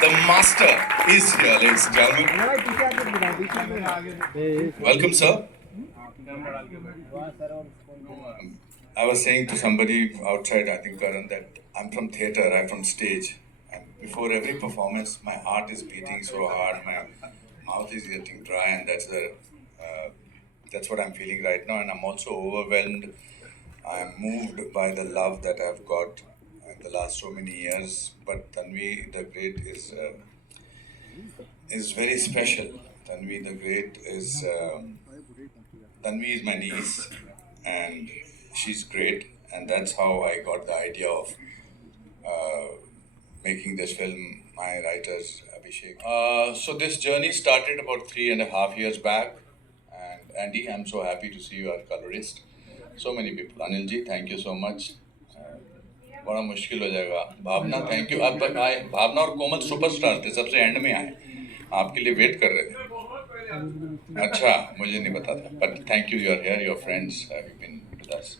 The master is here, ladies and gentlemen. Welcome, sir. I was saying to somebody outside, I think Karan, that I'm from theatre, I'm from stage. And before every performance, my heart is beating so hard, my mouth is getting dry, and that's what I'm feeling right now. And I'm also overwhelmed. I'm moved by the love that I've got in the last so many years. But Tanvi the Great is very special. Tanvi the Great is Tanvi is my niece, and she's great, and that's how I got the idea of making this film. My writers Abhishek. So this journey started about 3.5 years back, and Andy, I'm so happy to see you, our colorist. So many people. Anil ji, thank you so much. बड़ा मुश्किल हो जाएगा. भावना, thank you. आप आए. भावना और कोमल superstar थे, सबसे and में आए. आपके लिए वेट कर रहे थे. अच्छा, मुझे नहीं पता था. But thank you, you're here, your friends have been with us.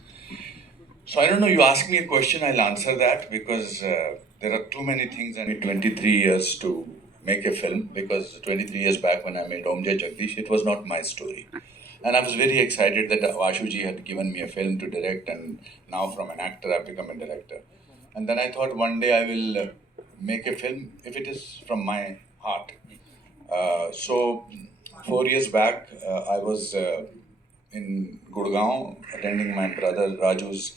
So I don't know, you ask me a question, I'll answer that because there are too many things. I need 23 years to make a film because 23 years back when I made Om Jai Jagdish, it was not my story. And I was very excited that Vashuji had given me a film to direct, and now from an actor I've become a director. And then I thought one day I will make a film if it is from my heart. So 4 years back, I was in Gurgaon attending my brother Raju's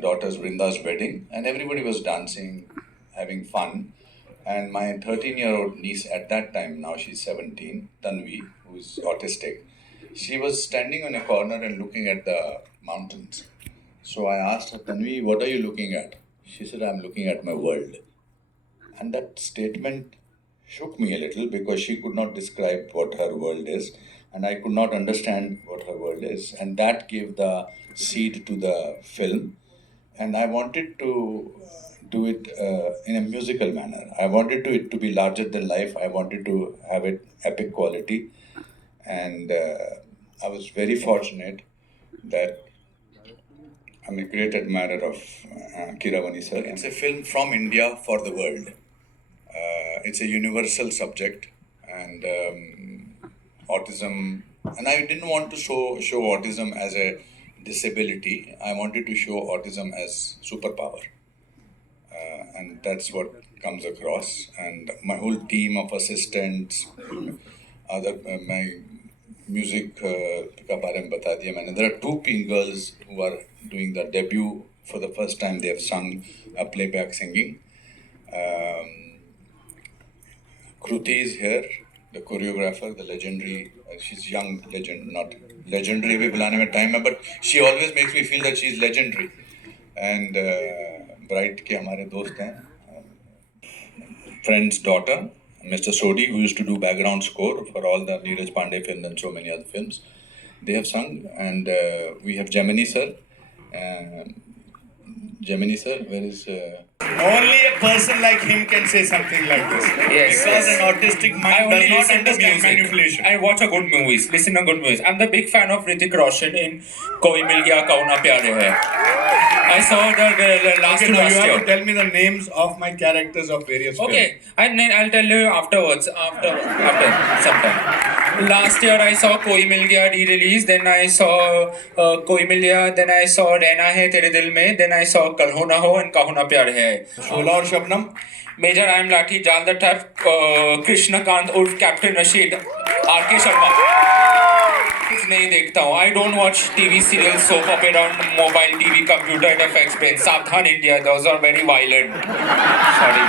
daughter's Vrinda's wedding, and everybody was dancing, having fun. And my 13-year-old niece at that time, now she's 17, Tanvi, who's autistic, she was standing on a corner and looking at the mountains. So I asked her, Tanvi, what are you looking at? She said, I'm looking at my world. And that statement shook me a little because she could not describe what her world is, and I could not understand what her world is. And that gave the seed to the film. And I wanted to do it in a musical manner. I wanted it to be larger than life. I wanted to have it epic quality. And I was very fortunate that I'm a great admirer of Kiravani sir. It's a film from India for the world. It's a universal subject, and autism. And I didn't want to show autism as a disability. I wanted to show autism as superpower, and that's what comes across. And my whole team of assistants, other my music का बारे में बता दिया मैंने. There are two pink girls who are doing the debut for the first time. They have sung a playback singing. Kruti is here, the choreographer, the legendary. She's young legend, not legendary. भी बुलाने में time है, but she always makes me feel that she's legendary. And Bright के हमारे दोस्त हैं, friend's daughter, Mr. Sodi, who used to do background score for all the Neeraj Pandey films and so many other films. They have sung, and we have Gemini sir. Gemini sir, where is... Only a person like him can say something like this. Yes, because yes. an autistic mind does not understand manipulation. I watch a good movies, listen to good movies. I'm the big fan of Hrithik Roshan in Koi Mil Gaya Kaun Na Pyare Hai. I saw the last Okay, to now last you have year. to tell me the names of my characters of various Okay, and then I'll tell you afterwards, after sometime. Last year I saw Koi Mil Gaya re-release, then I saw Koi Mil Gaya, then I saw Rehna Hai Tere Dil Mein, then I saw Kal Ho Na Ho and Kaho Na Pyar Hai. Shola और Shabnam. Major I am Lathi, Jal the Trap, Krishna Kant Urf Captain Rashid, R.K. Sharma. नहीं देखता हूँ. I don't watch TV serials, soap opera on mobile, TV, computer, and FX brain. Savdhan India, those are very violent. Sorry.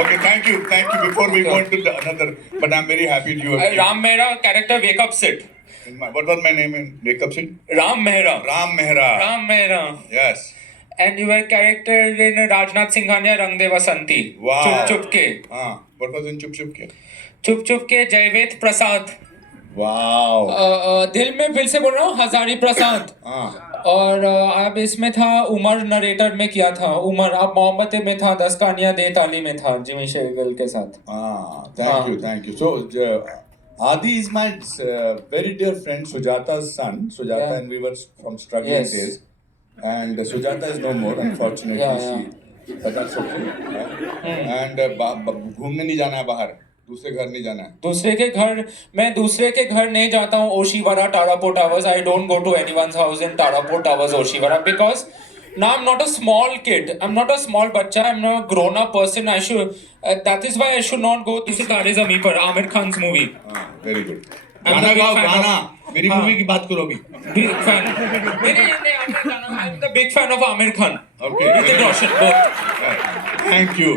Okay, thank you. Before we go into another, but I'm very happy you have. Ram Mehra character, wake up, sit. What was my name in Wake Up Sit? Ram Mehra. Ram Mehra. Yes. And your character in Rajnath Singhania, Rang De Vasanti. Wow. Chup Chup Ke. What was in Chup Chup Ke? Chup Chup Ke, Jaivet Prasad. Wow. दिल में फिर से बोल रहा हूँ, हजारी प्रसाद. और अब इसमें था उमर, नरेटर में किया था उमर. अब मोहब्बत में था, 10 कहानियां दे ताली में था जिमी शेरगिल के साथ. Thank you. So Adi is my very dear friend Sujata's son. Sujata and we were from struggling days, and Sujata is no more, unfortunately. पता सबको। एंड घूमने नहीं जाना है बाहर, दूसरे घर नहीं जाना है। मैं दूसरे के घर नहीं जाता हूँ Oshiwara Tarapore towers. I don't go to anyone's house in Tarapo Towers Oshiwara because now I'm not a small kid. I'm not a small बच्चा. I'm a grown up person. I should that is why I should not go to Sitare Zameen Par, Amir Khan's movie. हाँ, very good. I'm गाना the big गाओ fan गाना, of- मेरी हाँ. Movie की बात करो अभी। Big fan. I'm the big fan of Amir Khan. Okay. Hrithik Roshan both. Thank you.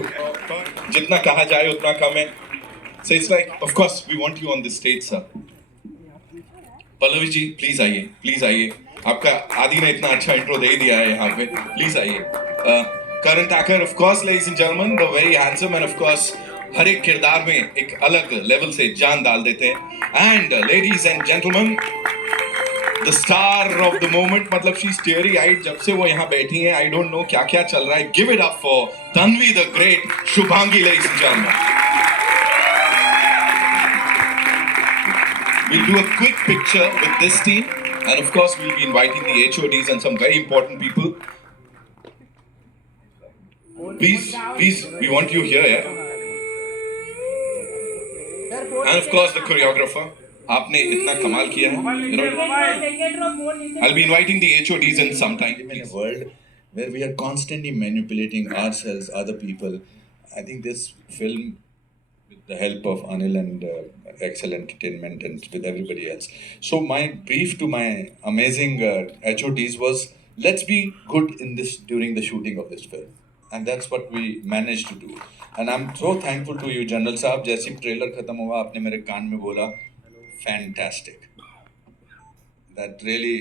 जितना कहा जाए उतना कम है. So it's like, of course, we want you on the stage, sir. Pallavi ji, please आइए. आपका आदि ने इतना अच्छा इंट्रो दे दिया है यहाँ पे. प्लीज आइए. Current actor, of course, ladies and gentlemen, the very handsome and of course, हर एक किरदार में एक अलग लेवल से जान डाल देते हैं. And ladies and gentlemen, the star of the moment, मतलब she's teary eyed जब से वो यहाँ बैठी हैं. I don't know क्या क्या चल रहा है. Give it up for Tanvi the great Shubhangi, ladies and gentlemen. We'll do a quick picture with this team, and of course, we'll be inviting the HODs and some very important people. Please, we want you here, yeah? And of course, the choreographer. आपने इतना कमाल किया है. You know, I'll be inviting the HODs in some time. In a world where we are constantly manipulating ourselves, other people, I think this film, with the help of Anil and Excel Entertainment and with everybody else. So my brief to my amazing HODs was, let's be good in this during the shooting of this film. And that's what we managed to do. And I'm so thankful to you, General Saab. जैसे trailer खत्म हुआ, आपने मेरे कान में बोला, fantastic. That really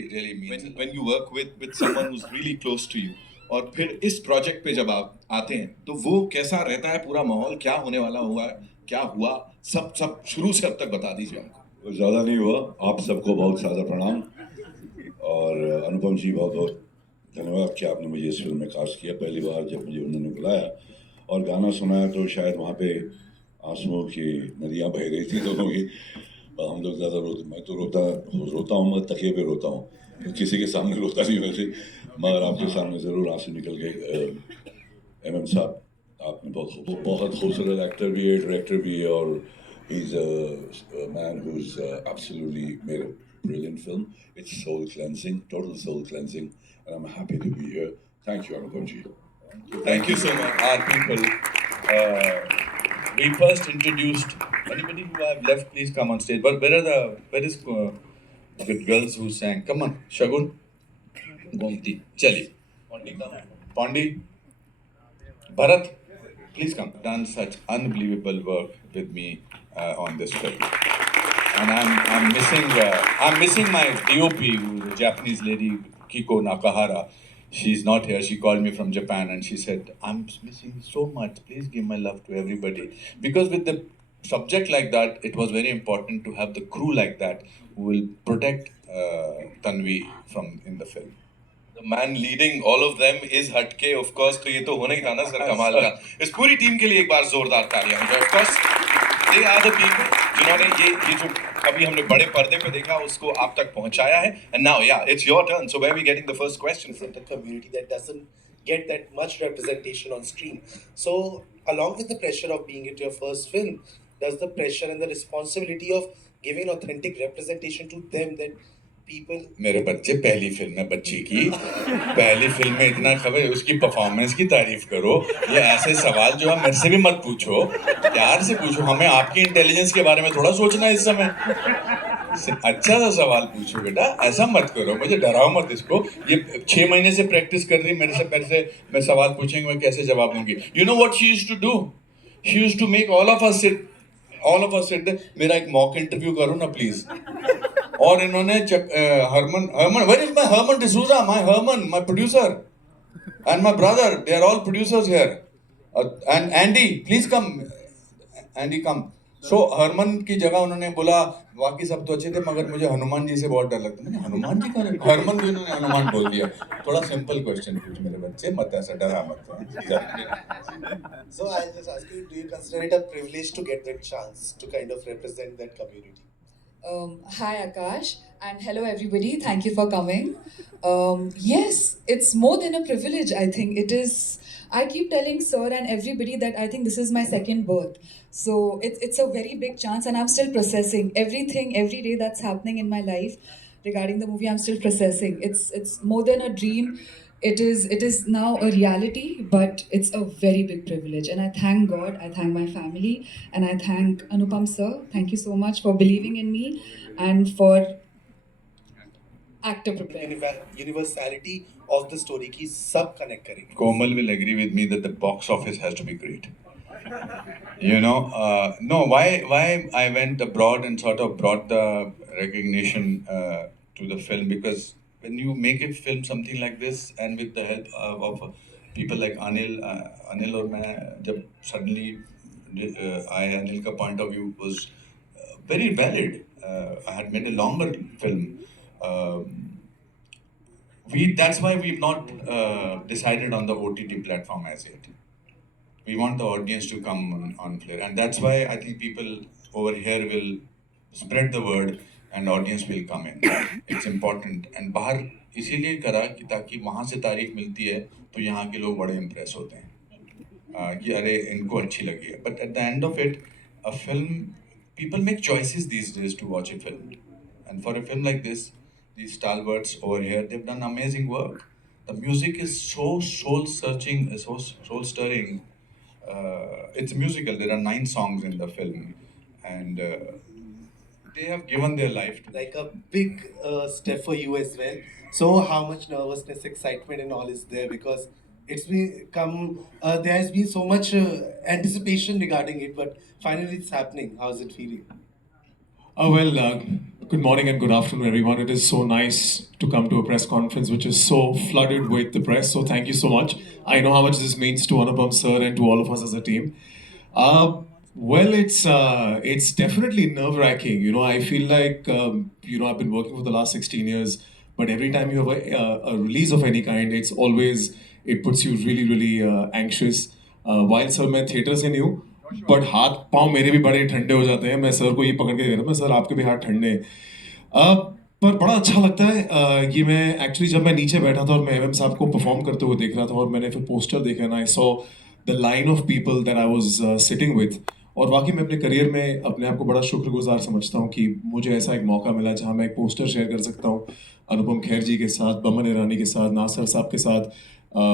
means a lot. When you work with someone who's really close to you, और फिर इस प्रोजेक्ट पे जब आप आते हैं तो वो कैसा रहता है, पूरा माहौल क्या होने वाला हुआ, क्या हुआ, सब शुरू से अब तक बता दीजिए हमको. ज़्यादा नहीं हुआ. आप सबको बहुत सादा प्रणाम और अनुपम जी बहुत बहुत धन्यवाद कि आपने मुझे इस फिल्म में कास्ट किया. पहली बार जब मुझे उन्होंने बुलाया और गाना सुनाया तो शायद वहाँ पे आंसुओं की नदियाँ बह रही थी दोनों की. हम लोग ज़्यादा रोते, मैं तो रोता हूँ, मैं तकिए पे रोता हूँ, किसी के सामने रोता नहीं वैसे, मगर आपके सामने ज़रूर आंसू निकल गए. MM साहब, आपने बहुत खूबसूरत एक्टर भी है, डायरेक्टर भी है, और he is a man who's absolutely made a brilliant film. It's soul cleansing, total soul cleansing, and I'm happy to be here. Thank you, Anupam ji. Thank you so much. Our people. We first introduced anybody who have left. Please come on stage. But where is the girls who sang? Come on, Shagun, Gomti, Chali, Pondi, Bharat. Please come. Done such unbelievable work with me on this film, and I'm missing my DOP, who's a Japanese lady, Kiko Nakahara. She's not here. She called me from Japan and she said, I'm missing so much. Please give my love to everybody. Because with the subject like that, it was very important to have the crew like that who will protect Tanvi from in the film. The man leading all of them is हटके, of course. तो ये तो होना ही था ना sir, कमाल का. इस पूरी टीम के लिए एक बार जोरदार तालियां हो जाए. Of course, they are the people जिन्होंने ये जो अभी हमने बड़े पर्दे पे देखा उसको आप तक पहुंचाया है. And now, yeah, it's your turn. So where are we getting the first question from? A community that doesn't get that much representation on screen. So, along with the pressure of being it your first film, does the pressure and the responsibility of giving authentic representation to them that people. मेरे बच्चे पहली film है बच्ची की, पहली film में इतना खबर, उसकी परफॉर्मेंस की तारीफ करो. ये ऐसे सवाल जो है मेरे से भी मत पूछो, प्यार से पूछो. हमें आपकी इंटेलिजेंस के बारे में थोड़ा सोचना है इस समय. अच्छा सा सवाल पूछो बेटा, ऐसा मत करो, मुझे डराओ मत. इसको ये 6 महीने से प्रैक्टिस कर रही मेरे से मैं सवाल पूछेंगे मैं कैसे जवाब दूंगी. You know what she used to do? She used to make all of us sit. मेरा एक मॉक इंटरव्यू करो ना प्लीज. और इन्होंने Harman where is my Harman D'Souza, my producer and my brother, they are all producers here, and Andy please come, Andy come. So Harman की जगह उन्होंने बोला बाकी सब तो अच्छे थे मगर मुझे हनुमान जी से बहुत डर लगता. मैंने हनुमान जी का हरमन भी उन्होंने हनुमान बोल दिया. थोड़ा सिंपल क्वेश्चन पूछ मेरे बच्चे, मत ऐसा डरा मत. So I'll just ask you, do you consider it a privilege to get that chance to kind of represent that community? Hi Akash, and hello everybody. Thank you for coming. Yes, it's more than a privilege. I think it is. I keep telling Sir and everybody that I think this is my second birth. So it's a very big chance, and I'm still processing everything every day that's happening in my life regarding the movie. I'm still processing. It's more than a dream. It is now a reality, but it's a very big privilege, and I thank God. I thank my family, and I thank Anupam sir. Thank you so much for believing in me and for actor preparing. Universality of the story की सब connect करेंगे. Komal will agree with me that the box office has to be great. No, why I went abroad and sort of brought the recognition to the film, because when you make a film something like this and with the help of people like Anil और मैं जब suddenly Anil का point of view was very valid. I had made a longer film. That's why we've not decided on the OTT platform as yet. We want the audience to come on Flare, and that's why I think people over here will spread the word and audience will come in. It's important, and बाहर इसीलिए करा कि ताकि वहाँ से तारीफ मिलती है तो यहाँ के लोग बड़े इम्प्रेस होते हैं कि अरे इनको अच्छी लगी है. But at the end of it, a film, people make choices these days to watch a film, and for a film like this, these stalwarts over here, they've done amazing work. The music is so soul searching, so soul stirring. It's a musical. There are 9 songs in the film, and they have given their life to. Like a big step for you as well. So how much nervousness, excitement, and all is there because it's become there has been so much anticipation regarding it, but finally it's happening. How's it feeling? Good morning and good afternoon, everyone. It is so nice to come to a press conference which is so flooded with the press. So thank you so much. I know how much this means to Anupam sir and to all of us as a team. It's definitely nerve-wracking. I feel like I've been working for the last 16 years, but every time you have a release of any kind, it puts you really really anxious. While sir, मैं theatre से नहीं हूँ, but हाथ पाँव मेरे भी बड़े ठंडे हो जाते हैं. मैं सर को ये पकड़ के कह रहा था, सर आपके भी हाथ ठंडे हैं. पर बड़ा अच्छा लगता है. ये मैं एक्चुअली जब मैं नीचे बैठा था और मैं एमएम साहब को परफॉर्म करते हुए देख रहा था और मैंने फिर पोस्टर देखा ना, I saw the line of people that I was sitting with. और वाकई मैं अपने करियर में अपने आप को बड़ा शुक्रगुजार समझता हूँ कि मुझे ऐसा एक मौका मिला जहाँ मैं एक पोस्टर शेयर कर सकता हूँ अनुपम खेर जी के साथ, बमन ईरानी के साथ, नासर साहब के साथ,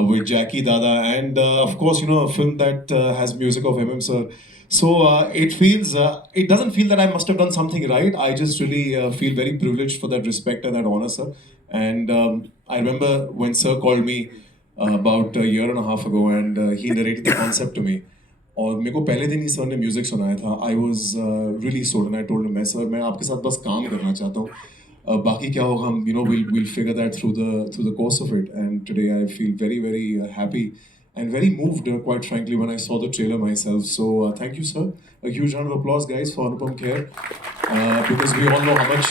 with Jackie Dada, and of course, a film that has music of MM sir. So it doesn't feel that I must have done something right. I just really feel very privileged for that respect and that honor, sir. And I remember when sir called me about a year and a half ago, and he narrated the concept to me. और मेरे को पहले दिन ही sir ने music सुनाया था. I was really sold and I told him, मैं आपके साथ बस काम करना चाहता हूँ. बाकी क्या होगा हम we'll figure that through the course of it. And today I feel very very happy and very moved, quite frankly, when I saw the trailer myself. So thank you, sir. A huge round of applause, guys, for Anupam Kher, because we all know how much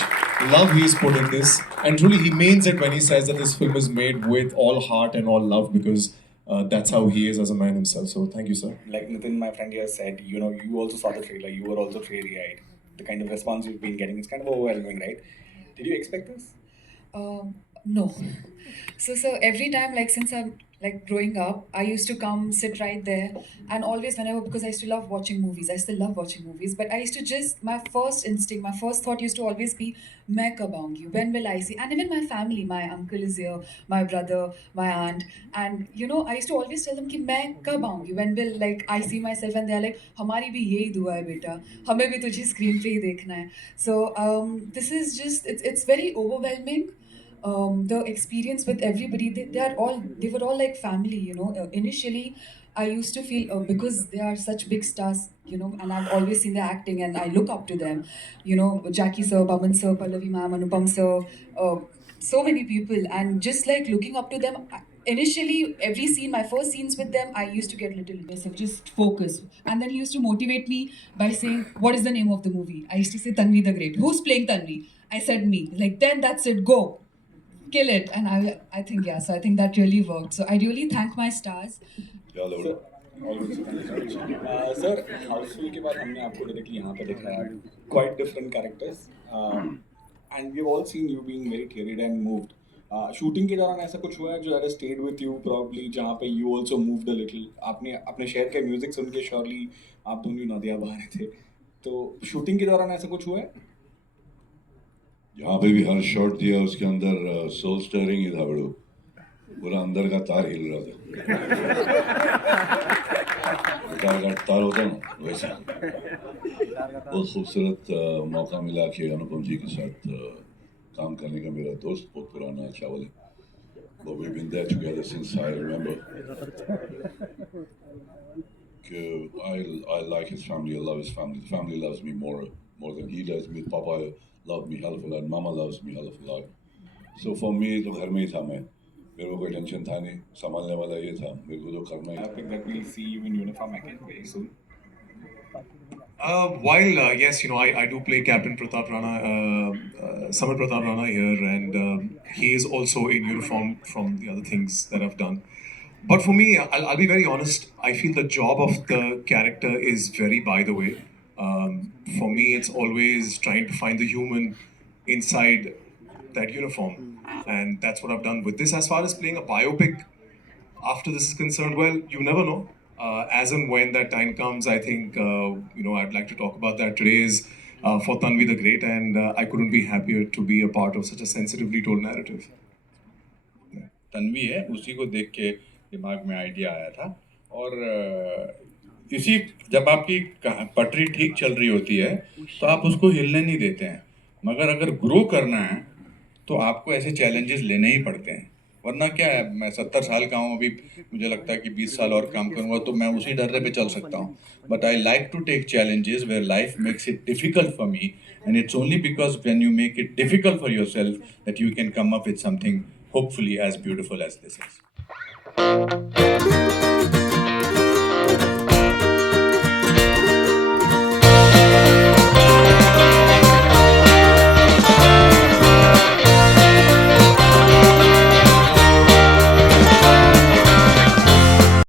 love he's put in this, and truly he means it when he says that this film is made with all heart and all love, because that's how he is as a man himself. So thank you, sir. Like Nitin, my friend here said, you also saw the trailer. You were also teary-eyed. The kind of response you've been getting, it's kind of overwhelming, right? Did you expect this? No. So every time, like since I'm like growing up, I used to come sit right there, and always whenever, because I used to love watching movies. I still love watching movies, but I used to just, my first instinct, my first thought used to always be, मैं कब आऊँगी? When will I see? And even my family, my uncle is here, my brother, my aunt, and I used to always tell them कि मैं कब आऊँगी? When will like I see myself? And they're like, हमारी भी यही दुआ है बेटा, हमें भी तुझे screen पे ही देखना है. So this is just, it's very overwhelming. The experience with everybody, they were all like family. Initially I used to feel, because they are such big stars, and I've always seen their acting and I look up to them. Jackie sir, Baman sir, Pallavi ma'am, Anupam sir, so many people, and just like looking up to them. Initially, every scene, my first scenes with them, I used to get a little aggressive, just focus. And then he used to motivate me by saying, what is the name of the movie? I used to say, Tanvi the Great. Who's playing Tanvi? I said, me. Like, then that's it, go. Kill it. And I think, yeah, so I think that really worked. So I really thank my stars. Jalur. Sir Housefull के बाद हमने आपको directly यहाँ पे दिखाया quite different characters and we all seen you being very carried and moved shooting के दौरान ऐसा कुछ हुआ है जो that stayed with you probably जहाँ पे you also moved a little आपने अपने शहर के म्यूजिक सुन के श्योरली आप दोनों नदियाँ बहा रहे थे तो शूटिंग के दौरान ऐसा कुछ हुआ है जहाँ पे भी हर शॉट दिया उसके अंदर सोल स्टरिंग ही था बड़ो पूरा अंदर का तार हिल रहा था गिटार का तार होता ना वैसा बहुत खूबसूरत मौका मिला कि अनुपम जी के साथ काम करने का मेरा दोस्त बहुत पुराना चावल है वो भी been there together since I remember I like his family I love his family the family loves me more than he does me Papa loved me hell of a lot Mama loves me hell of a lot so for me तो घर में ही था मैं मेरे को कोई tension था नहीं संभालने वाला ये था मेरे को तो करना ही I था think that we'll see you in uniform again very soon. While yes, I do play Captain Pratap Rana, Samar Pratap Rana here, and he is also in uniform from the other things that I've done. But for me, I'll be very honest. I feel the job of the character is very by the way. For me, it's always trying to find the human inside that uniform, and that's what I've done with this. As far as playing a biopic, after this is concerned, well, you never know. As and when that time comes, I think I'd like to talk about that. Today is for Tanvi the Great, and I couldn't be happier to be a part of such a sensitively told narrative. Tanvi है उसी को देख के दिमाग में idea आया था और इसी जब आपकी पटरी ठीक चल रही होती है तो आप उसको हिलने नहीं देते हैं मगर अगर ग्रो करना है तो आपको ऐसे चैलेंजेस लेने ही पड़ते हैं वरना क्या है मैं 70 साल का हूँ अभी मुझे लगता है कि 20 साल और काम करूँगा तो मैं उसी डर्रे पे चल सकता हूँ but I like to take challenges where life makes it difficult for me and it's only because when you make it difficult for yourself that you can come up with something hopefully as beautiful as this is.